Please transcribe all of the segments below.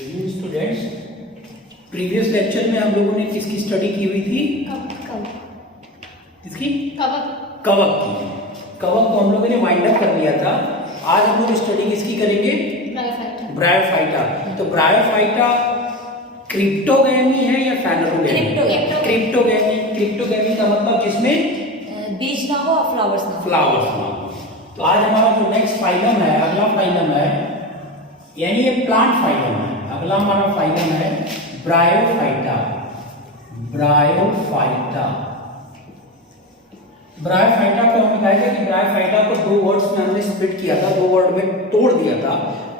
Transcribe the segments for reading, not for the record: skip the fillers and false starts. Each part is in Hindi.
स्टूडेंट्स, प्रीवियस लेक्चर में हम लोगों ने किसकी स्टडी की हुई थी? किसकी? कवक की। कवक को हम लोगों ने वाइंड अप कर लिया था। आज हम लोग स्टडी किसकी करेंगे? ब्रायोफाइटा। तो ब्रायोफाइटा क्रिप्टोगैमी है या फेनरोगैमी? क्रिप्टोगैमी का मतलब जिसमें बीज ना हो और फ्लावर्स ना हो। तो आज हमारा जो नेक्स्ट फाइलम है, अगला फाइलम है, यानी ये प्लांट फाइलम है। अगला हमारा फाइलम है ब्रायोफाइटा। ब्रायोफाइटा को हमने कहा था कि ब्रायोफाइटा को दो वर्ड्स में हमने स्प्लिट किया था, दो वर्ड में तोड़ दिया था।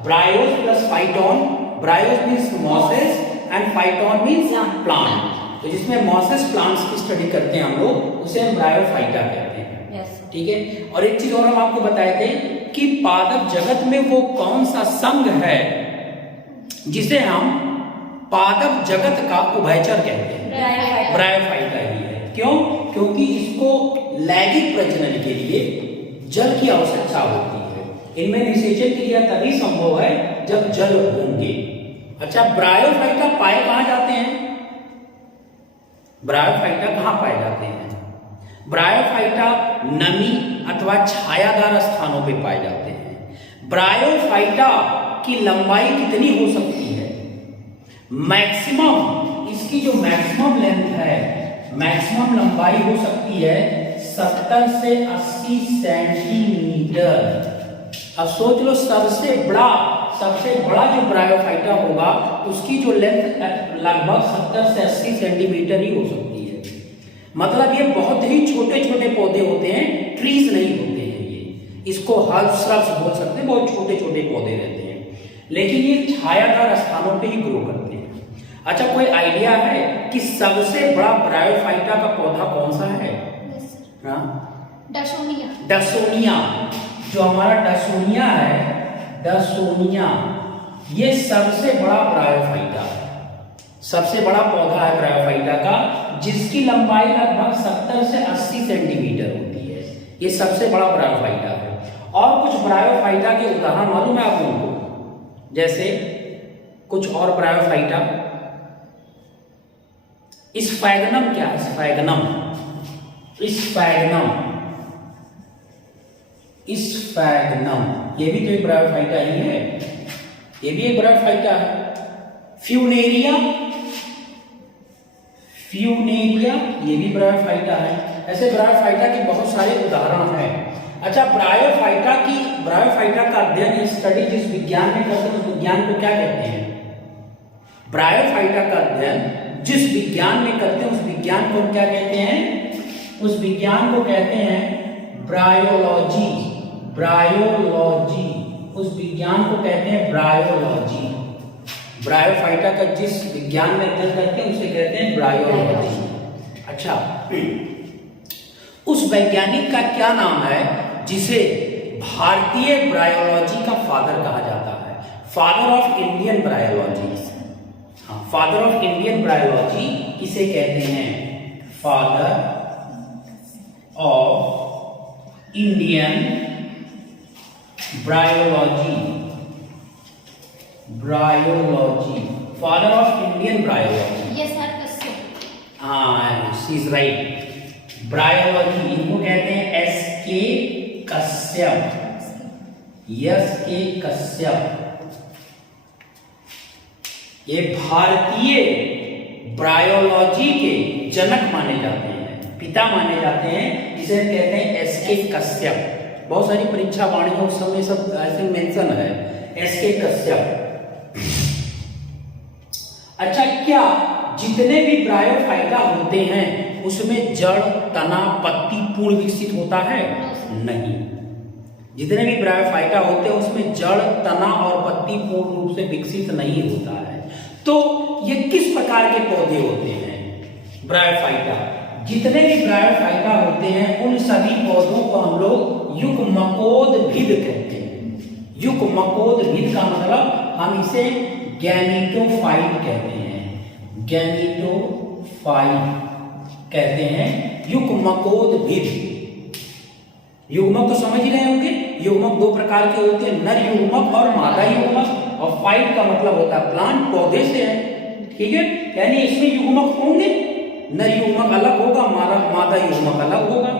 Bryos plus phyton. Bryos means mosses and phyton means plant. तो जिसमें मॉसेस प्लांट्स की स्टडी करते हैं हम लोग, उसे हम ब्रायोफाइटा कहते हैं। ठीक है। और एक चीज और हम आपको बताए थे कि पादप जगत में वो कौन सा संघ है जिसे हम पादप जगत का उभयचर कहते हैं? ब्रायोफाइटा ही है। क्यों? क्योंकि इसको लैंगिक प्रजनन के लिए जल की आवश्यकता होती है। इनमें निषेचन क्रिया तभी संभव है जब जल होंगे। अच्छा, ब्रायोफाइटा पाए कहां जाते हैं? ब्रायोफाइटा कहां पाए जाते हैं? ब्रायोफाइटा नमी अथवा छायादार स्थानों पे पाए जाते हैं। ब्रायोफाइटा की लंबाई कितनी हो सकती है? मैक्सिमम, इसकी जो मैक्सिमम लेंथ है, मैक्सिमम लंबाई हो सकती है 70 से 80 सेंटीमीटर। अब सोच लो, सबसे बड़ा जो ब्रायोफाइटा होगा उसकी जो लेंथ लगभग 70 से 80 सेंटीमीटर ही हो सकती है। मतलब ये बहुत ही छोटे छोटे पौधे होते हैं, ट्रीज नहीं होते हैं ये। इसको हर्ब श्रब्स बोल सकते हैं, बहुत छोटे छोटे पौधे रहते हैं, लेकिन ये छायादार स्थानों पे ही ग्रो करते हैं। अच्छा, कोई आइडिया है कि सबसे बड़ा ब्रायोफाइटा का पौधा कौन सा है? डसोनिया। जो हमारा डसोनिया है, डसोनिया ये सबसे बड़ा ब्रायोफाइटा है। सबसे बड़ा पौधा है ब्रायोफाइटा का, जिसकी लंबाई लगभग 70 से 80 सेंटीमीटर होती है। ये सबसे बड़ा ब्रायोफाइटा है। और कुछ ब्रायोफाइटा के उदाहरण मालूम है आप लोगों को? जैसे कुछ और ब्रायोफाइटा, स्फैगनम क्या है? स्फैगनम ये भी तो एक ब्रायोफाइटा ही है, ये भी एक ब्रायोफाइटा है। फ्यूनेरिया ये भी ब्रायोफाइटा है। ऐसे ब्रायोफाइटा के बहुत सारे उदाहरण हैं। अच्छा, ब्रायोफाइटा का अध्ययन, स्टडी जिस विज्ञान में करते हैं उस विज्ञान को क्या कहते हैं? ब्रायोफाइटा का अध्ययन जिस विज्ञान में करते हैं उस विज्ञान को क्या कहते हैं? उस विज्ञान को कहते हैं ब्रायोलॉजी। उस विज्ञान को कहते हैं ब्रायोलॉजी। ब्रायोफाइटा का जिस विज्ञान में अध्ययन करते हैं उसे कहते हैं ब्रायोलॉजी। अच्छा, उस वैज्ञानिक का क्या नाम है जिसे भारतीय ब्रायोलॉजी का फादर कहा जाता है? Father of Indian bryology. हाँ, फादर ऑफ इंडियन ब्रायोलॉजी किसे कहते हैं? Father of Indian bryology. Father of Indian bryology. Yes sir, Kashyap. हाँ, शी इज राइट। ब्रायोलॉजी इनको कहते हैं S.K. कश्यप। S.K. कश्यप ये भारतीय ब्रायोलॉजी के जनक माने जाते हैं, पिता माने जाते हैं। इसे कहते हैं S.K. कश्यप। बहुत सारी परीक्षा वाणियों उस समय सब ऐसे मेंशन है, S.K. कश्यप। अच्छा, क्या जितने भी ब्रायोफाइटा होते हैं उसमें जड़, तना, पत्ती पूर्ण विकसित होता है? नहीं। जितने भी ब्रायोफाइटा होते हैं उसमें जड़, तना और पत्ती पूर्ण रूप से विकसित नहीं होता है। तो ये किस प्रकार के पौधे होते हैं? ब्रायोफाइटा। जितने भी ब्रायोफाइटा होते हैं उन सभी पौधों को हम लोग युग्मकोद्भिद कहते हैं। युग्मकोद्भिद का मतलब हम इसे गैमेटोफाइट कहते हैं। युग्मकोद्भिद। युग्मक तो समझ ही रहे होंगे, युग्मक दो प्रकार के होते हैं, नर युग्मक और मादा युग्मक। और फाइट का मतलब होता है प्लांट, पौधे से है। ठीक है, यानी इसमें युग्मक होंगे, नर युग्मक अलग होगा, मादा युग्मक अलग होगा।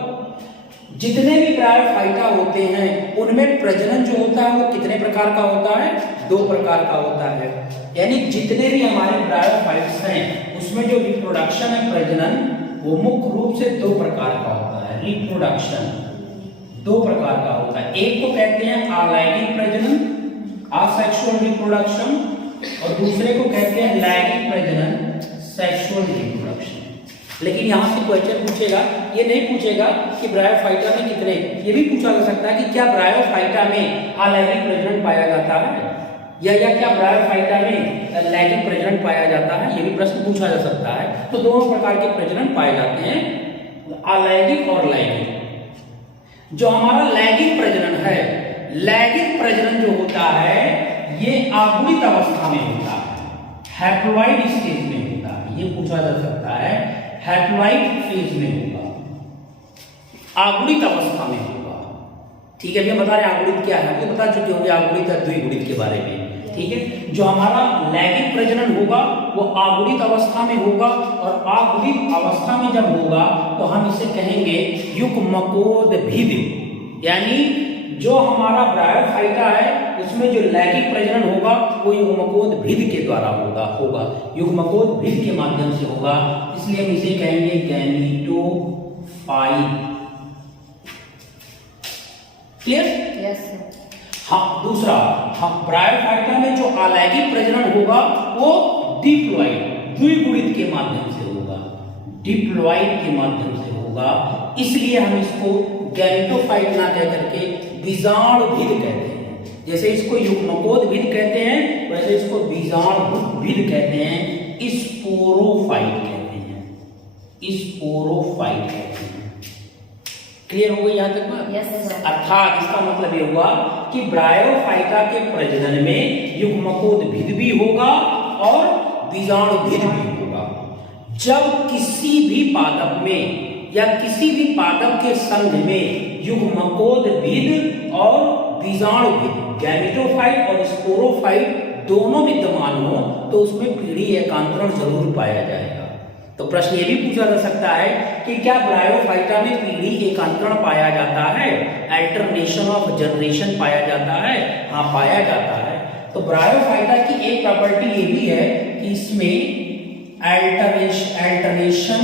जितने भी ब्रायोफाइटा होते हैं उनमें प्रजनन जो होता है वो कितने प्रकार का होता है? 2 प्रकार का होता है। यानी जितने भी हमारे ब्रायोफाइट्स हैं उसमें जो रिप्रोडक्शन है, प्रजनन, वो मुख्य रूप से 2 प्रकार का होता है। रिप्रोडक्शन 2 प्रकार का होता है। एक को कहते हैं अलैंगिक प्रजनन, असेक्सुअल रिप्रोडक्शन, और दूसरे को कहते हैं लैंगिक प्रजनन, सेक्सुअल रिप्रोडक्शन। लेकिन यहाँ से क्वेश्चन पूछेगा, ये नहीं पूछेगा कि ब्रायोफाइटा में कितने, ये भी पूछा जा सकता है कि क्या ब्रायोफाइटा में अलैंगिक प्रजनन पाया जाता है या क्या ब्रायोफाइटा में लैंगिक प्रजनन पाया जाता है, ये भी प्रश्न पूछा जा सकता है। तो दोनों प्रकार के प्रजनन पाए जाते हैं, अलैंगिक और लैंगिक। जो हमारा लैंगिक प्रजनन है, लैंगिक प्रजनन जो होता है ये आगुणित अवस्था में होता है, हैप्लॉइड स्टेज में होता है। ये पूछा जा सकता है, हैप्लॉइड फेज में होगा, आगुणित अवस्था में होगा। ठीक है, हम बता रहे हैं आगुणित क्या है, आपको बता चुके होंगे आगुणित और द्विगुणित के बारे में। ठीक है, जो हमारा लैंगिक प्रजनन होगा वो आगुणित अवस्था में होगा, और आगुणित अवस्था में जब होगा तो हम इसे कहेंगे युग्मकोद्भिद। यानी जो हमारा ब्रायोफाइटा है उसमें जो लैंगिक प्रजनन होगा वो युग्मकोद्भिद के द्वारा होगा, युग्मकोद्भिद के माध्यम से होगा, इसलिए हम इसे कहेंगे गैमीटोफाइट। क्लियर? Yes sir. हाँ, दूसरा, हाँ, ब्रायोफाइटा में जो अलैंगिक प्रजनन होगा वो डिप्लॉइड, द्विगुणित के माध्यम से होगा, डिप्लॉइड के माध्यम से होगा, इसलिए हम इसको गैमीटोफाइट ना कह करके बीजाणुभिद कहते हैं। जैसे इसको युग्मकोद्भिद कहते हैं वैसे इसको बीजाणुभिद कहते हैं, स्पोरोफाइट कहते हैं, स्पोरोफाइट कहते हैं। क्लियर हो गई यहां तक बात? Yes sir. अर्थात इसका मतलब ये हुआ कि ब्रायोफाइटा के प्रजनन में युग्मकोद्भिद भी होगा और बीजाणुभिद भी होगा। जब किसी भी पादप में या किसी भी पादप के संघ में युग्मकोद्भिद और बीजाणुभिद, गैमीटोफाइट और स्पोरोफाइट दोनों विद्यमान हो तो उसमें पीढ़ी एकांतरण जरूर पाया जाएगा। तो प्रश्न ये भी पूछा जा सकता है कि क्या ब्रायोफाइटा में पीढ़ी एकांतरण पाया जाता है, अल्टरनेशन ऑफ जनरेशन पाया जाता है? हाँ, पाया जाता है। तो ब्रायोफाइटा की एक प्रॉपर्टी ये भी है कि इसमें अल्टरनेशन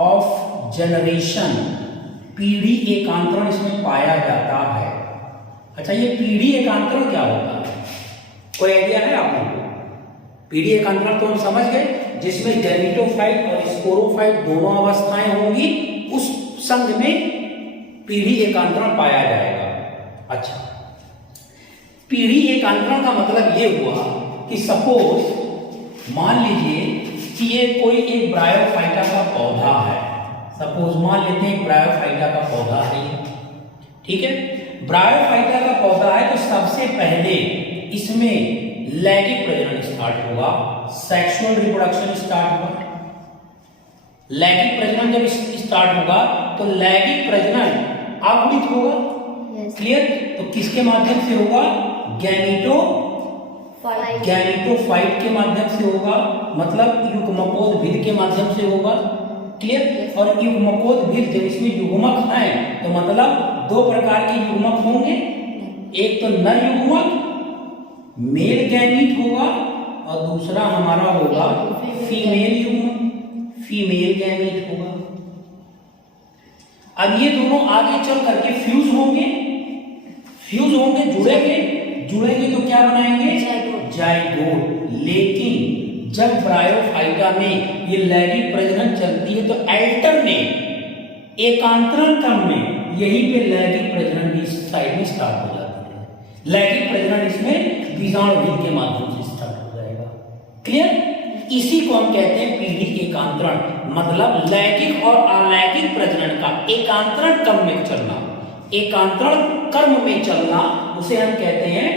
ऑफ जनरेशन, पीढ़ी एकांतरण इसमें पाया जाता है। अच्छा, ये पीढ़ी एकांतरण क्या होता है, कोई आइडिया है आप लोगों को? पीढ़ी एकांतरण तो हम समझ गए, जिसमें गैमीटोफाइट और स्पोरोफाइट दोनों अवस्थाएं होंगी, उस संघ में पीढ़ी एकांतरण पाया जाएगा। अच्छा, पीढ़ी एकांतरण का मतलब ये हुआ कि सपोज मान लीजिए कि ये कोई एक ब्रायोफाइटा का पौधा है, सपोज मान लेते हैं ब्रायोफाइटा का पौधा है ये। ठीक है, ब्रायोफाइटा का पौधा है तो सबसे पहले इसमें लैंगिक प्रजनन स्टार्ट होगा, सेक्सुअल रिप्रोडक्शन स्टार्ट होगा। लैंगिक प्रजनन जब स्टार्ट होगा तो लैंगिक प्रजनन आगुणित होगा। क्लियर? तो किसके माध्यम से होगा? गैमीटोफाइट के माध्यम से होगा, मतलब युग्मकोद्भिद के माध्यम से होगा। क्लियर? और युग्मकोद्भिद जब इसमें युग्मक है तो मतलब 2 प्रकार के युग्मक होंगे, एक तो नर युग्मक मेल गैमीट होगा और दूसरा हमारा होगा फीमेल युग्मक, फीमेल गैमीट होगा। अब ये दोनों आगे चल करके फ्यूज होंगे, जुड़ेंगे तो क्या बनाएंगे? जाइगोट। लेकिन जब ब्रायोफाइटा में ये लैंगिक प्रजनन चलती है तो अल्टरनेट एकांतरण क्रम में यहीं पे लैंगिक प्रजनन भी इस साइड में स्टार्ट हो जाती है। लैंगिक प्रजनन इसमें बीजाणुभिद के माध्यम से स्टार्ट हो जाएगा। क्लियर? इसी को हम कहते हैं पीढ़ी एकांतरण, मतलब लैंगिक और अलैंगिक प्रजनन का एकांतरण क्रम में चलना, एकांतरण क्रम में चलना, उसे हम कहते हैं,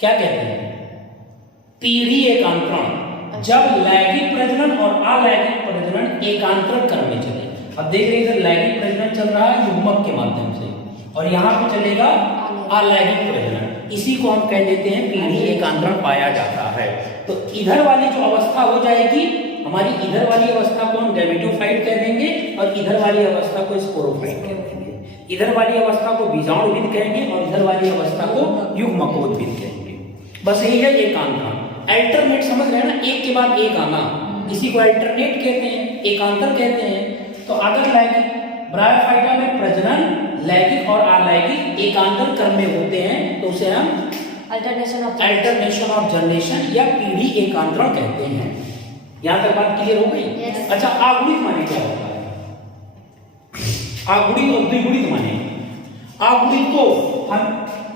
क्या कहते हैं? पीढ़ी एकांतरण। जब लैंगिक प्रजनन और अलैंगिक प्रजनन एकांतरण क्रम में चले। अब देख रहे हैं लैंगिक प्रजनन चल रहा है युग्मक के माध्यम से और यहां पे चलेगा अलैंगिक प्रजनन। इसी को हम कह देते हैं पीढ़ी एकांतरण पाया जाता है। तो इधर वाली जो अवस्था हो जाएगी हमारी, इधर वाली अवस्था को हम गैमेटोफाइट कह देंगे और इधर वाली अवस्था को स्पोरोफाइट कह देंगे। इधर वाली अवस्था को बीजाणुविद कहेंगे और इधर वाली अवस्था को युग्मकोद्भिद कहेंगे। बस यही है एकांतरण। अल्टरनेट समझ रहे हैं ना, एक के बाद एक आना, इसी को अल्टरनेट कहते हैं, एकांतर कहते हैं। तो अगर लैंगिक ब्रायोफाइटा में प्रजनन लैंगिक और अलैंगिक एकांतर क्रम में होते हैं तो उसे हम अल्टरनेशन ऑफ जनरेशन या पीढ़ी एकांतरण कहते हैं। यहाँ तक बात क्लियर हो गई? Yes. अच्छा, आगुणित माने क्या होता है? आगुणित और द्विगुणित माने। आगुणित को हम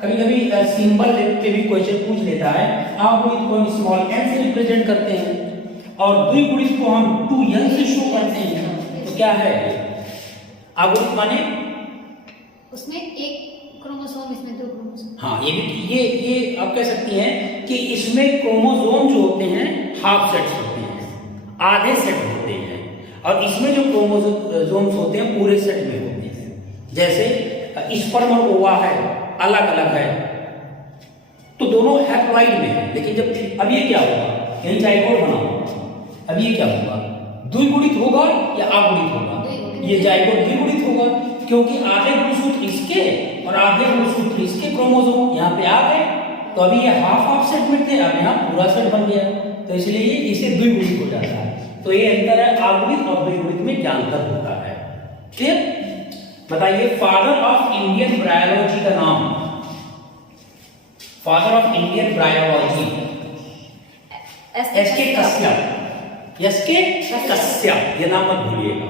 कभी कभी सिंबल पे भी क्वेश्चन पूछ लेता है। आगुणित को हम स्मॉल एन से रिप्रेजेंट करते हैं और द्विगुणित को हम 2n से शो करते हैं। तो क्या है आगुणित माने? उसमें एक क्रोमोसोम, इसमें 2 क्रोमोसोम। हाँ, ये आप कह सकती हैं कि इसमें क्रोमोसोम जो होते हैं हाफ सेट्स होते हैं, आधे सेट होते हैं, और इसमें जो क्रोमोसोम्स होते हैं पूरे सेट में होते हैं। जैसे स्पर्म और ओवा है, अलग अलग है, तो दोनों हैप्लॉइड में है, लेकिन जब अब ये क्या होगा, यही जाइगोट बना होगा, अब ये क्या होगा, द्विगुणित होगा या अगुणित होगा? ये जाइगोट द्विगुणित होगा, क्योंकि आधे गुणसूत्र इसके और आधे गुणसूत्र इसके क्रोमोसोम यहाँ पे आ गए, तो अभी ये हाफ सेट में थे, अब यहाँ पूरा सेट बन गया, तो इसलिए इसे द्विगुणित हो जाता है। तो ये अंतर है, आगुणित और द्विगुणित में क्या अंतर होता है? ठीक, बताइए। फादर ऑफ इंडियन ब्रायोलॉजी का नाम, father of Indian bryology S के कश्यप, एस के कश्यप, ये नाम मत भूलिएगा,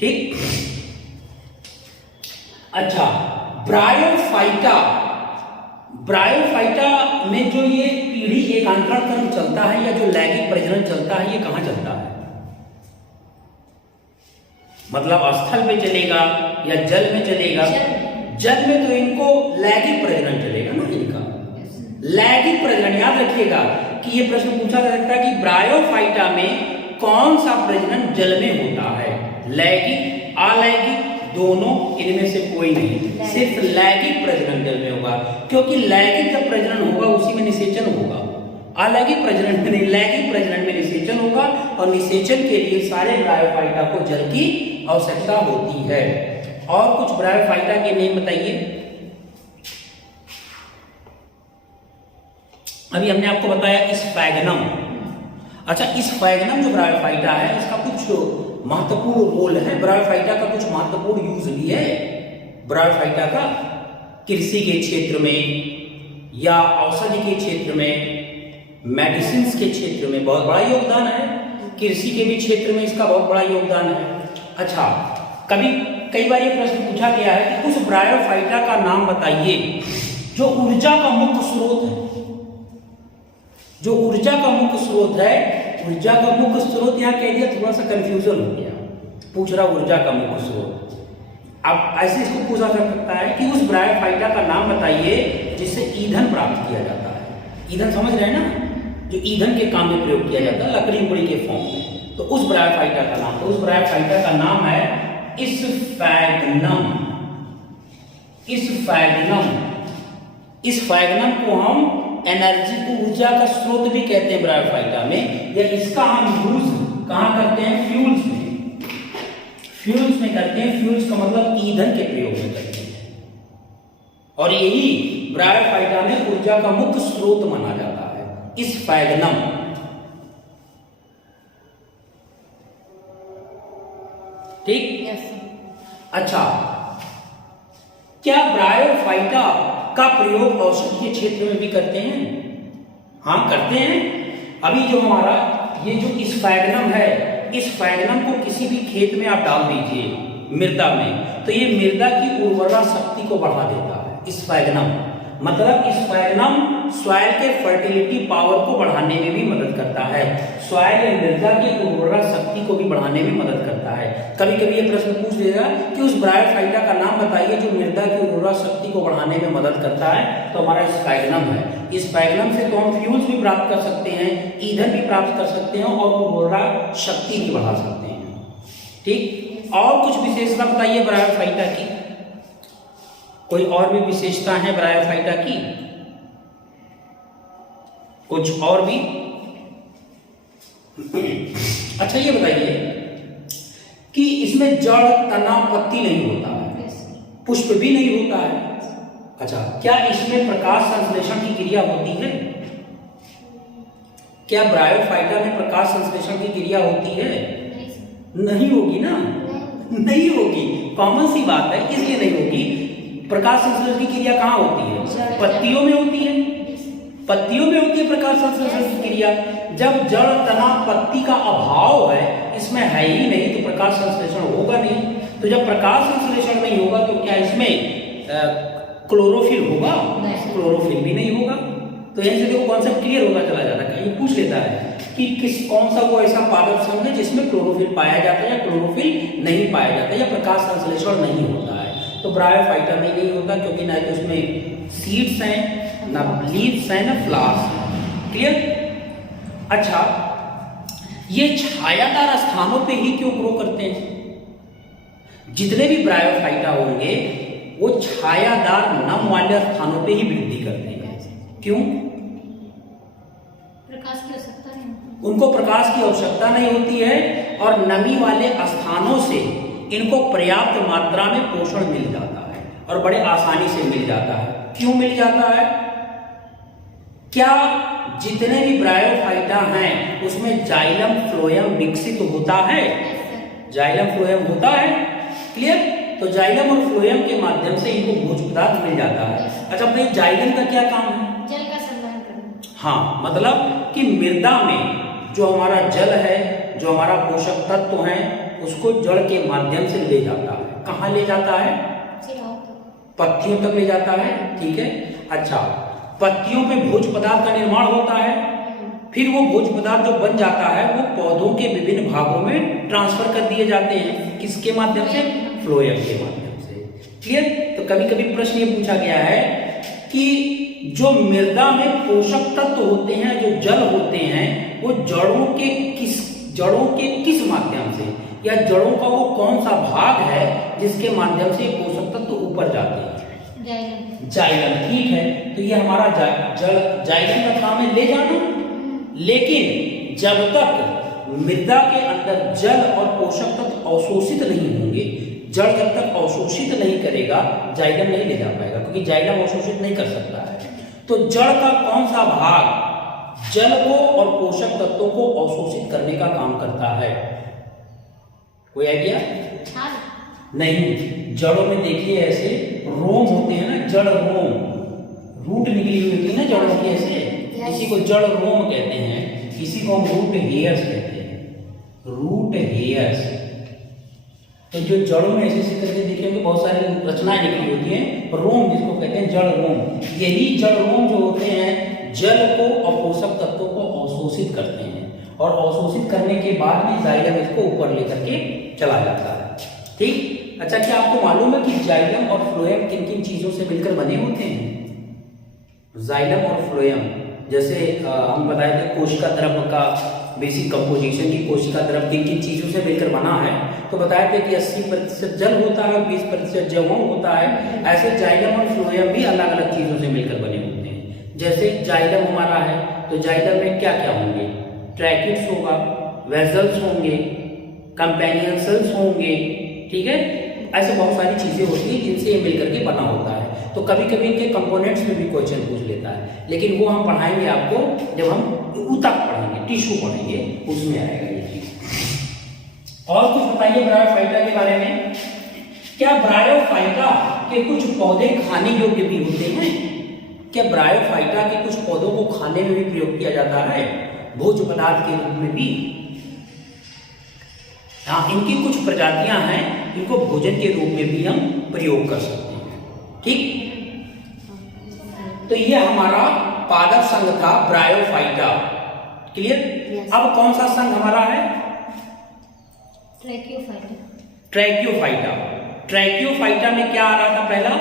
ठीक। अच्छा, ब्रायोफाइटा, ब्रायोफाइटा में जो ये पीढ़ी एकांतरण क्रम चलता है या जो लैंगिक प्रजनन चलता है, ये कहां चलता है? मतलब स्थल में चलेगा या जल में चलेगा? जल में तो इनको लैंगिक प्रजनन चलेगा ना, इनका लैंगिक प्रजनन। याद रखिएगा कि ये प्रश्न पूछा जा सकता है कि ब्रायोफाइटा में कौन सा प्रजनन जल में होता है, लैंगिक अलैंगिक दोनों, इनमें से कोई नहीं, सिर्फ लैंगिक प्रजनन जल में होगा, क्योंकि लैंगिक जब प्रजनन होगा उसी में निषेचन होगा, अलैंगिक प्रजनन में नहीं, लैंगिक प्रजनन में निषेचन होगा, और निषेचन के लिए सारे ब्रायोफाइटा को जल की आवश्यकता होती है। और कुछ ब्रायोफाइटा के नेम बताइए। अभी हमने आपको बताया स्फैगनम। अच्छा, स्फैगनम जो ब्रायोफाइटा है इसका कुछ महत्वपूर्ण रोल है, ब्रायोफाइटा का कुछ महत्वपूर्ण यूज भी है। ब्रायोफाइटा का कृषि के क्षेत्र में या औषधि के क्षेत्र में, मेडिसिन के क्षेत्र में बहुत बड़ा योगदान है। कृषि के भी क्षेत्र में इसका बहुत बड़ा योगदान है। अच्छा, कई बार ये प्रश्न पूछा गया है कि उस ब्रायोफाइटा का नाम बताइए जो ऊर्जा का मुख्य स्रोत है। जो ऊर्जा का मुख्य स्रोत है, ऊर्जा का मुख्य स्रोत यहाँ कह दिया, थोड़ा सा कंफ्यूजन हो गया, पूछ रहा ऊर्जा का मुख्य स्रोत। अब ऐसे इसको पूछा जा सकता है कि उस ब्रायोफाइटा का नाम बताइए जिससे ईंधन प्राप्त किया जाता है। ईंधन समझ रहे हैं ना, जो ईंधन के काम में प्रयोग किया जाता है लकड़ी उकड़ी के फॉर्म में, तो उस ब्रायोफाइटा का नाम, तो उस ब्रायोफाइटा का नाम है स्फैगनम। स्फैगनम को हम एनर्जी को, ऊर्जा का स्रोत भी कहते हैं ब्रायोफाइटा में, या इसका हम यूज कहां करते हैं? फ्यूल्स में, फ्यूल्स में करते हैं। फ्यूल्स का मतलब ईंधन के प्रयोग में करते हैं, और यही ब्रायोफाइटा में ऊर्जा का मुख्य स्रोत माना जाता है, स्फैगनम। ठीक। अच्छा, क्या ब्रायोफाइटा का प्रयोग औषधि के क्षेत्र में भी करते हैं? हाँ, करते हैं। अभी जो हमारा ये जो स्फैगनम है, इस स्फैगनम को किसी भी खेत में आप डाल दीजिए मृदा में, तो ये मृदा की उर्वरा शक्ति को बढ़ा देता है। स्फैगनम मतलब स्फैगनम सॉइल के फर्टिलिटी पावर को बढ़ाने में भी मदद करता है, सॉइल या मृदा की उर्वरा शक्ति को भी बढ़ाने में मदद करता है। कभी कभी ये प्रश्न पूछ देगा कि उस ब्रायोफाइटा का नाम बताइए जो मृदा की उर्वरा शक्ति को बढ़ाने में मदद करता है, तो हमारा स्फैगनम है। इस स्फैगनम से तो हम फ्यूल्स भी प्राप्त कर सकते हैं, ईंधन भी प्राप्त कर सकते हैं और उर्वरा शक्ति भी बढ़ा सकते हैं। ठीक। और कुछ विशेषता बताइए ब्रायोफाइटा की, कोई और भी विशेषता है ब्रायोफाइटा की? कुछ और भी? अच्छा ये बताइए कि इसमें जड़, तना, पत्ती नहीं होता है, Yes. पुष्प भी नहीं होता है। अच्छा, क्या इसमें प्रकाश संश्लेषण की क्रिया होती है? क्या ब्रायोफाइटा में प्रकाश संश्लेषण की क्रिया होती है? नहीं sir. नहीं होगी ना, नहीं. नहीं होगी, कॉमन सी बात है, इसलिए नहीं होगी। प्रकाश संश्लेषण की क्रिया कहाँ होती है? जड़. पत्तियों में होती है, Yes. पत्तियों में होती है प्रकाश संश्लेषण की क्रिया। जब जड़, तना, पत्ती का अभाव है, इसमें है ही नहीं, तो प्रकाश संश्लेषण होगा नहीं। तो जब प्रकाश संश्लेषण नहीं होगा तो क्या इसमें क्लोरोफिल होगा? नहीं। क्लोरोफिल भी नहीं होगा। तो यहीं से देखो कॉन्सेप्ट क्लियर होता चला जाता है। ये पूछ लेता है कि कौन सा वो ऐसा पादप संघ है जिसमें क्लोरोफिल पाया जाता है या क्लोरोफिल नहीं पाया जाता है या प्रकाश संश्लेषण नहीं होता है। तो ब्रायोफाइटा में नहीं होता, क्योंकि ना तो उसमें सीड्स हैं, ना लीव्स हैं, ना फ्लावर्स हैं। क्लियर? अच्छा, ये छायादार स्थानों पे ही क्यों ग्रो करते हैं? जितने भी ब्रायोफाइटा होंगे वो छायादार नम वाले स्थानों पे ही वृद्धि करते हैं। क्यों? प्रकाश की आवश्यकता नहीं होती. उनको प्रकाश की आवश्यकता नहीं होती है और नमी वाले स्थानों से इनको पर्याप्त मात्रा में पोषण मिल जाता है और बड़े आसानी से मिल जाता है। क्यों मिल जाता है? क्या जितने भी ब्रायोफाइटा हैं उसमें जाइलम फ्लोएम विकसित होता है? Yes, sir. जाइलम फ्लोएम होता है। क्लियर? तो जाइलम और फ्लोएम के माध्यम से इनको भोज्य पदार्थ मिल जाता है। अच्छा, भाई जाइलम का क्या काम है? जल का संवहन करना. हाँ, मतलब कि मृदा में जो हमारा जल है, जो हमारा पोषक तत्व है, उसको जड़ के माध्यम से ले जाता है। कहाँ ले जाता है? सिराओं तक. पत्तियों तक ले जाता है। ठीक है। अच्छा, पत्तियों पे भोज्य पदार्थ का निर्माण होता है, फिर वो भोज्य पदार्थ जो बन जाता है वो पौधों के विभिन्न भागों में ट्रांसफर कर दिए जाते हैं। किसके माध्यम से? फ्लोएम के माध्यम से। क्लियर? तो कभी कभी प्रश्न ये पूछा गया है कि जो मृदा में पोषक तत्व होते हैं, जो जल होते हैं, वो जड़ों के किस माध्यम से, या जड़ों का वो कौन सा भाग है जिसके माध्यम से पोषक तत्व ऊपर जाते हैं? जाइलम. जाइलम। ठीक है, तो ये हमारा जाइलम का काम है ले जाना। लेकिन जब तक मृदा के अंदर जल और पोषक तत्व अवशोषित नहीं होंगे, जड़ जब तक अवशोषित नहीं करेगा, जाइलम नहीं ले जा पाएगा, क्योंकि जाइलम अवशोषित नहीं कर सकता है। तो जड़ का कौन सा भाग जल को और पोषक तत्वों को अवशोषित करने का काम करता है? कोई आइडिया? छाल. नहीं, जड़ों में देखिए ऐसे रोम होते हैं ना, जड़ रोम, रूट निकली हुई होती है ना जड़ों की ऐसे, किसी को जड़ रोम कहते हैं, किसी को हम रूट हेयर्स कहते हैं। रूट हेयर्स, तो जो जड़ों में ऐसे करके देखेंगे बहुत सारी रचनाएं निकली होती हैं, रोम जिसको कहते हैं जड़ रोम। यही जड़ रोम जो होते हैं जल को और पोषक तत्वों को अवशोषित करते हैं, और अवशोषित करने के बाद भी जाइलम इसको ऊपर लेकर के चला जाता है। ठीक। अच्छा, क्या आपको मालूम है कि जाइलम और फ्लोएम किन किन चीजों से मिलकर बने होते हैं? जाइलम और फ्लोएम, जैसे हम बताए थे कोशिका द्रव्य का बेसिक कंपोजिशन की कोशिका द्रव्य किन किन चीजों से मिलकर बना है, तो बताए थे कि 80% जल होता है, 20% जैवम होता है। ऐसे जाइलम और फ्लोएम भी अलग अलग चीजों से मिलकर बने होते हैं। जैसे जाइलम हमारा है, तो जाइलम में क्या क्या होंगे? ट्रैकिड्स होगा, वेसल्स होंगे, कंपेनियन सेल्स होंगे। ठीक है, ऐसे बहुत सारी चीजें होती हैं जिनसे ये मिलकर के बना होता है। तो कभी कभी इनके कंपोनेंट्स में भी क्वेश्चन पूछ लेता है, लेकिन वो हम पढ़ाएंगे आपको जब हम ऊतक पढ़ेंगे, टिश्यू पढ़ेंगे, उसमें आएगा ये चीज। और कुछ बताइए ब्रायोफाइटा के बारे में। क्या ब्रायोफाइटा के कुछ पौधे खाने योग्य भी होते हैं? क्या ब्रायोफाइटा के कुछ पौधों को खाने में भी प्रयोग किया जाता है, भोज्य पदार्थ के रूप में भी? हाँ, इनकी कुछ प्रजातियां हैं, इनको भोजन के रूप में भी हम प्रयोग कर सकते हैं। ठीक। तो ये हमारा पादप संघ था ब्रायोफाइटा। क्लियर? Yes. अब कौन सा संघ हमारा है? ट्रैकियोफाइटा. ट्रैकियोफाइटा। ट्रैकियोफाइटा में क्या आ रहा था पहला?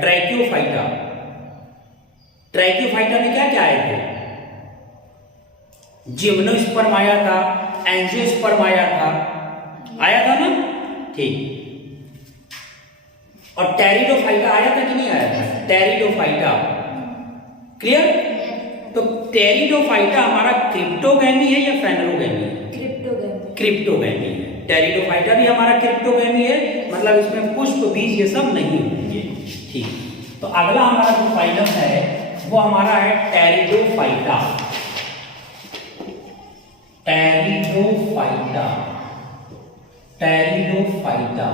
ट्रैकियोफाइटा। ट्रैकियोफाइटा में क्या क्या आए थे? जिम्नोस्पर्म आया था, एंजियोस्पर्म आया था ना? ठीक। और टेरिडोफाइटा आया था कि नहीं आया था? Pteridophyta clear? तो टेरिडोफाइटा हमारा क्रिप्टोगैमी है या फेनरोगैमी है? क्रिप्टोगैमी। क्रिप्टोगैमी है। टेरिडोफाइटा भी हमारा क्रिप्टोगैमी है, मतलब इसमें पुष्प बीज ये सब नहीं होंगे। ठीक, तो अगला हमारा जो फाइलम है वो हमारा है टेरिडोफाइटा। Pteridophyta, pteridophyta.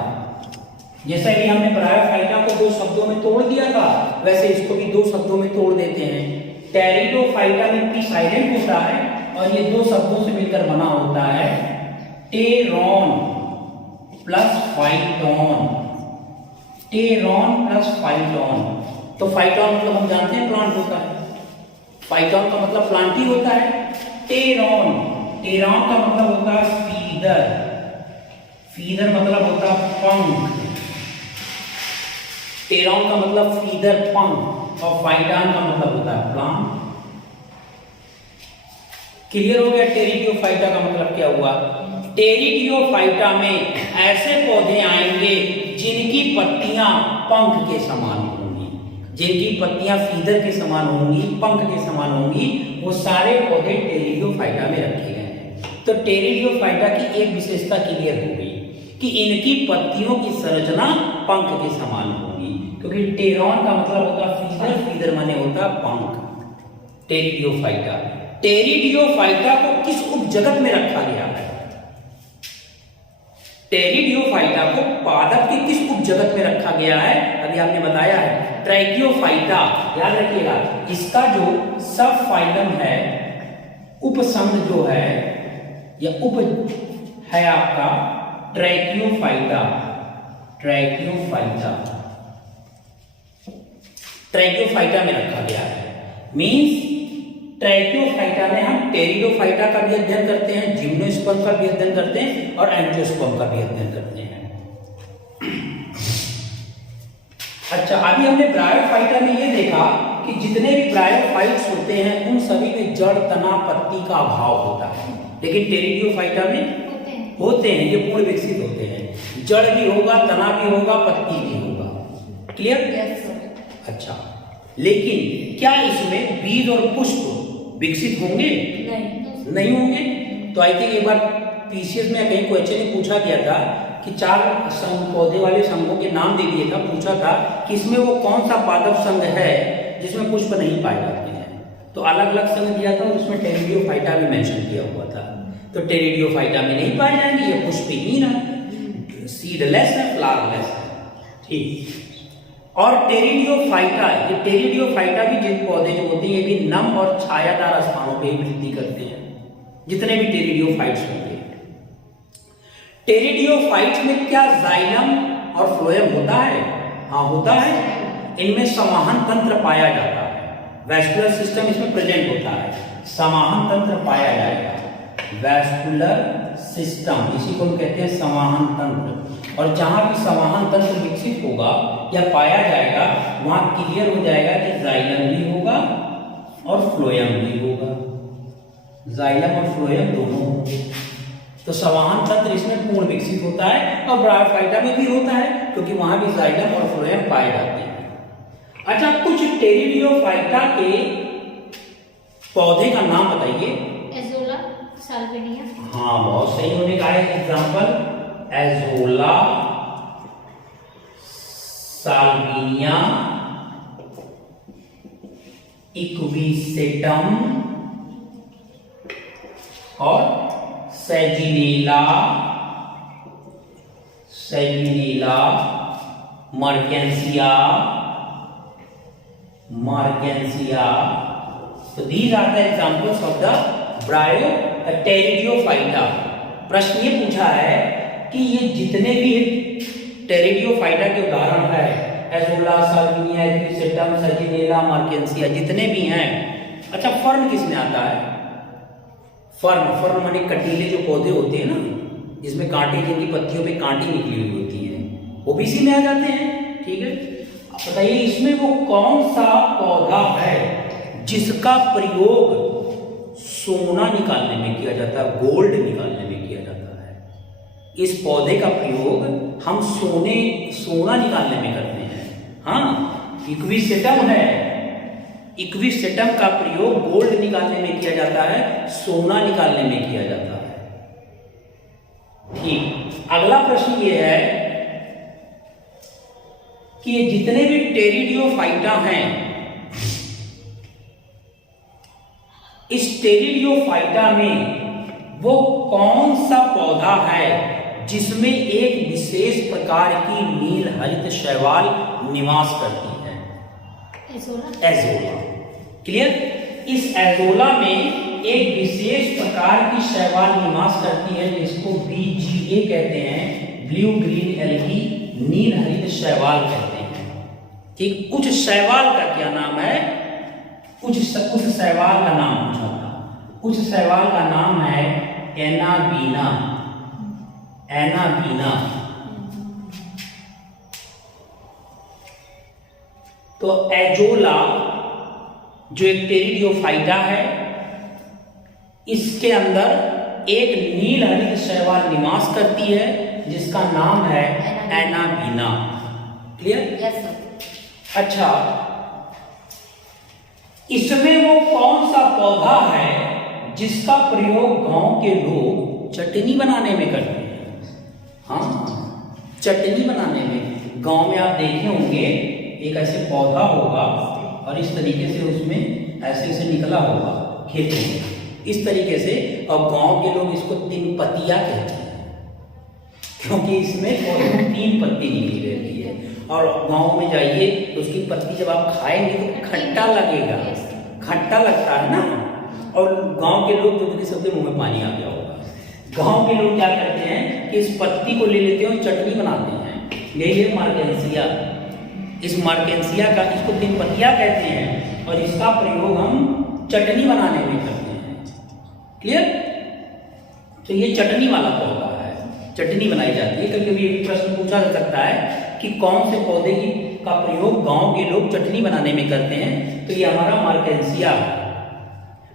जैसा कि हमने ब्रायोफाइटा को 2 शब्दों में तोड़ दिया था, वैसे इसको भी 2 शब्दों में तोड़ देते हैं। टेरिडोफाइटा में पी साइलेंट होता है और ये 2 शब्दों से मिलकर बना होता है pteron plus phyton. Pteron plus phyton. तो फाइटॉन मतलब हम जानते हैं प्लांट होता है, फाइटॉन का मतलब प्लांट ही होता है। टेरॉन, टेरॉन का मतलब होता है फीदर, फीदर मतलब होता है पंख। टेरॉन का मतलब फीदर, पंख, और फाइटॉन का मतलब होता है प्लांट। क्लियर हो गया टेरिडोफाइटा का मतलब क्या हुआ? टेरिडोफाइटा में ऐसे पौधे आएंगे जिनकी पत्तियां पंख के समान होंगी, जिनकी पत्तियां फीदर के समान होंगी, पंख के समान होंगी, वो सारे पौधे टेरिडोफाइटा में रखे गए हैं। तो टेरिडोफाइटा की एक विशेषता क्लियर हो गई कि इनकी पत्तियों की संरचना पंख के समान होगी, क्योंकि टेरॉन का मतलब होता है फीदर, फीदर माने होता है पंख। टेरिडोफाइटा, टेरिडोफाइटा को किस उपजगत में रखा गया है? टेरिडोफाइटा को पादप के किस उपजगत में रखा गया है? अभी आपने बताया है ट्रैकियोफाइटा, याद रखिएगा। इसका जो सब फाइलम है, उपसंघ जो है या उप है आपका ट्रैकियोफाइटा। ट्रैकियोफाइटा, ट्रैकियोफाइटा में रखा गया है। मींस ट्रैकियोफाइटा में हम टेरिडोफाइटा का भी अध्ययन करते हैं, जिम्नोस्पर्म का भी अध्ययन करते हैं और एंजियोस्पर्म का भी अध्ययन करते हैं। अच्छा, अभी हमने ब्रायोफाइटा में ये देखा कि जितने भी ब्रायोफाइट्स होते हैं उन सभी में जड़, तना, पत्ती का अभाव होता है, लेकिन टेरिडोफाइटा में होते हैं, ये पूर्ण विकसित होते हैं। जड़ भी होगा, तना भी होगा, पत्ती भी होगा। क्लियर? Yes sir. अच्छा, लेकिन क्या इसमें बीज और पुष्प विकसित होंगे? नहीं होंगे। तो आई थिंक एक बार पीसीएस में कहीं क्वेश्चन में पूछा गया था कि 4 पौधे वाले संघों के नाम दे दिए था, पूछा था कि इसमें वो कौन सा पादप संघ है जिसमें पुष्प नहीं पाए जाते हैं। तो अलग अलग संघ दिया था और उसमें टेरिडोफाइटा भी मेंशन किया हुआ था। तो टेरिडोफाइटा में नहीं पाए जाएंगे, ये पुष्पहीन है, सीडलेस है, फ्लावरलेस है। ठीक। और टेरिडोफाइटा, ये टेरिडोफाइटा भी जिन पौधे जो होते हैं ये भी नम और छायादार स्थानों पे वृद्धि करते हैं, जितने भी टेरिडोफाइट्स होते हैं। टेरिडोफाइट्स में क्या जाइलम और फ्लोएम होता है? हाँ होता है। इनमें समाहन तंत्र पाया जाता है, वैस्कुलर सिस्टम इसमें प्रेजेंट होता है, समाहन तंत्र पाया जाएगा। वैस्कुलर सिस्टम, इसी को हम कहते हैं समाहन तंत्र। और जहां भी समाहन तंत्र विकसित होगा या पाया जाएगा वहां क्लियर हो जाएगा कि जाइलम भी होगा और फ्लोएम भी होगा, जाइलम और फ्लोएम दोनों होंगे। तो समाहन तंत्र इसमें पूर्ण विकसित होता है और ब्रायोफाइटा में भी होता है, क्योंकि वहां भी जाइलम और फ्लोएम पाए जाते हैं। अच्छा, कुछ टेरिडोफाइटा के पौधे का नाम बताइए। Azolla, Salvinia. हाँ, बहुत सही होने का है एग्जाम्पल। एजोला, साल्विनिया, इक्विसेटम और सेजिनेला, सेजिनेला, मर्केंसिया, मर्केंसिया। So these are the examples of the pteridophyta. प्रश्न ये पूछा है कि ये जितने भी टेरिडोफाइटा के उदाहरण है, एजोला, साल्विनिया, इक्विसेटम, सेजिनेला, मर्केंसिया, जितने भी हैं। अच्छा, फर्न किस में आता है? फर्न, फर्न माने कटीले जो पौधे होते हैं ना, जिसमें कांटे, जिनकी पत्तियों पे कांटे निकली हुई होती हैं, वो भी इसी में आ जाते हैं। ठीक है, अब बताइए इसमें वो कौन सा पौधा है जिसका प्रयोग सोना निकालने में किया जाता है, गोल्ड निकालने में किया जाता है। इस पौधे का प्रयोग हम सोना निकालने में करते हैं। हाँ, इक्विसेटम है, इक्विसेटम का प्रयोग गोल्ड निकालने में किया जाता है, सोना निकालने में किया जाता है। ठीक, अगला प्रश्न ये है कि ये जितने भी टेरिडियोफाइटा हैं, इस टेरिडियोफाइटा में वो कौन सा पौधा है जिसमें एक विशेष प्रकार की नील हरित शैवाल निवास करती है? एजोला। एजोला। क्लियर? इस एजोला में एक विशेष प्रकार की शैवाल निवास करती है जिसको BGA कहते हैं, ब्लू ग्रीन एल्गी, नील हरित शैवाल कहते हैं। ठीक, कुछ शैवाल का क्या नाम है? कुछ शैवाल का नाम पूछा था। कुछ शैवाल का नाम है एनाबीना। एनाबीना। तो एजोला जो एक टेरिडियोफाइटा है, इसके अंदर एक नील हरित शैवाल निवास करती है जिसका नाम है एनाबीना। क्लियर? Yes sir. अच्छा, इसमें वो कौन सा पौधा है जिसका प्रयोग गांव के लोग चटनी बनाने में करते हैं? हाँ, चटनी बनाने में। गांव में आप देखे होंगे एक ऐसे पौधा होगा और इस तरीके से उसमें ऐसे ऐसे निकला होगा खेत में, इस तरीके से। और गांव के लोग इसको 3 पत्तियां कहते हैं क्योंकि इसमें 3 पत्ती निकली रहती है। और गांव में जाइए तो उसकी पत्ती जब आप खाएंगे तो खट्टा लगेगा, खट्टा लगता है ना। और गांव के लोग तो सबके मुंह में पानी आ गया होगा। गांव के लोग क्या करते हैं कि इस पत्ती को ले लेते हैं और चटनी बनाते हैं। यही है मार्केंसिया। इस मार्केंसिया का, इसको 3 पत्तियां कहते हैं और इसका प्रयोग हम चटनी बनाने में करते हैं। क्लियर? तो ये चटनी वाला पौधा है, चटनी बनाई जाती है। कभी कभी ये भी प्रश्न पूछा जा सकता है कि कौन से पौधे का प्रयोग गांव के लोग चटनी बनाने में करते हैं? तो ये हमारा मार्केंसिया है।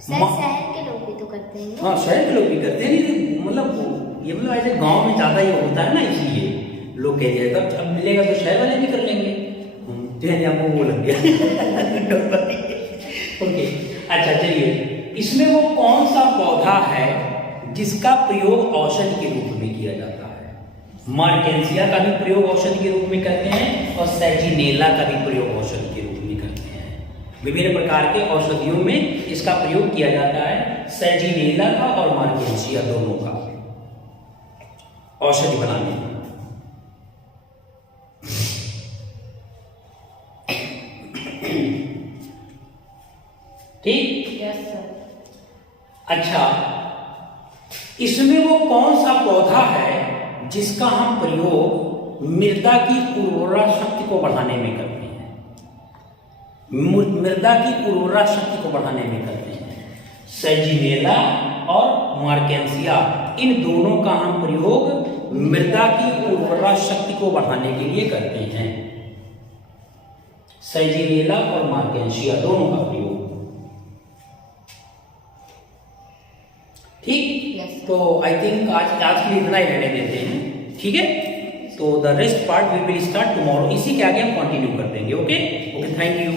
शहर के लोग भी तो करते हैं। हाँ, शहर के लोग भी करते हैं, मतलब ये मतलब ऐसे गांव में ज्यादा ये होता है ना, इसलिए लोग कह दिया था अब मिलेगा तो शहर वाले भी कर लेंगे। आपको वो लग गया। ओके, अच्छा चलिए, इसमें वो कौन सा पौधा है जिसका प्रयोग औषधि के रूप में किया जाता है? मार्केंसिया का भी प्रयोग औषधि के रूप में करते हैं और सेजिनेला का भी प्रयोग औषधि के रूप में करते हैं। विभिन्न प्रकार के औषधियों में इसका प्रयोग किया जाता है, सेजिनेला का और मार्केंसिया दोनों का औषधि बनाने में। ठीक? Yes sir. अच्छा, इसमें वो कौन सा पौधा है जिसका हम प्रयोग मृदा की उर्वरा शक्ति को बढ़ाने में करते हैं? मृदा की उर्वरा शक्ति को बढ़ाने में करते हैं। सेजिनेला और मार्केंसिया, इन दोनों का हम प्रयोग मृदा की उर्वरा शक्ति को बढ़ाने के लिए करते हैं। सेजिनेला और मार्केंसिया दोनों का प्रयोग। ठीक? तो आई थिंक आज के लिए इतना ही रहने देते हैं। ठीक है? तो the rest part we will start tomorrow. इसी के आगे हम कंटिन्यू कर देंगे। Okay, thank you.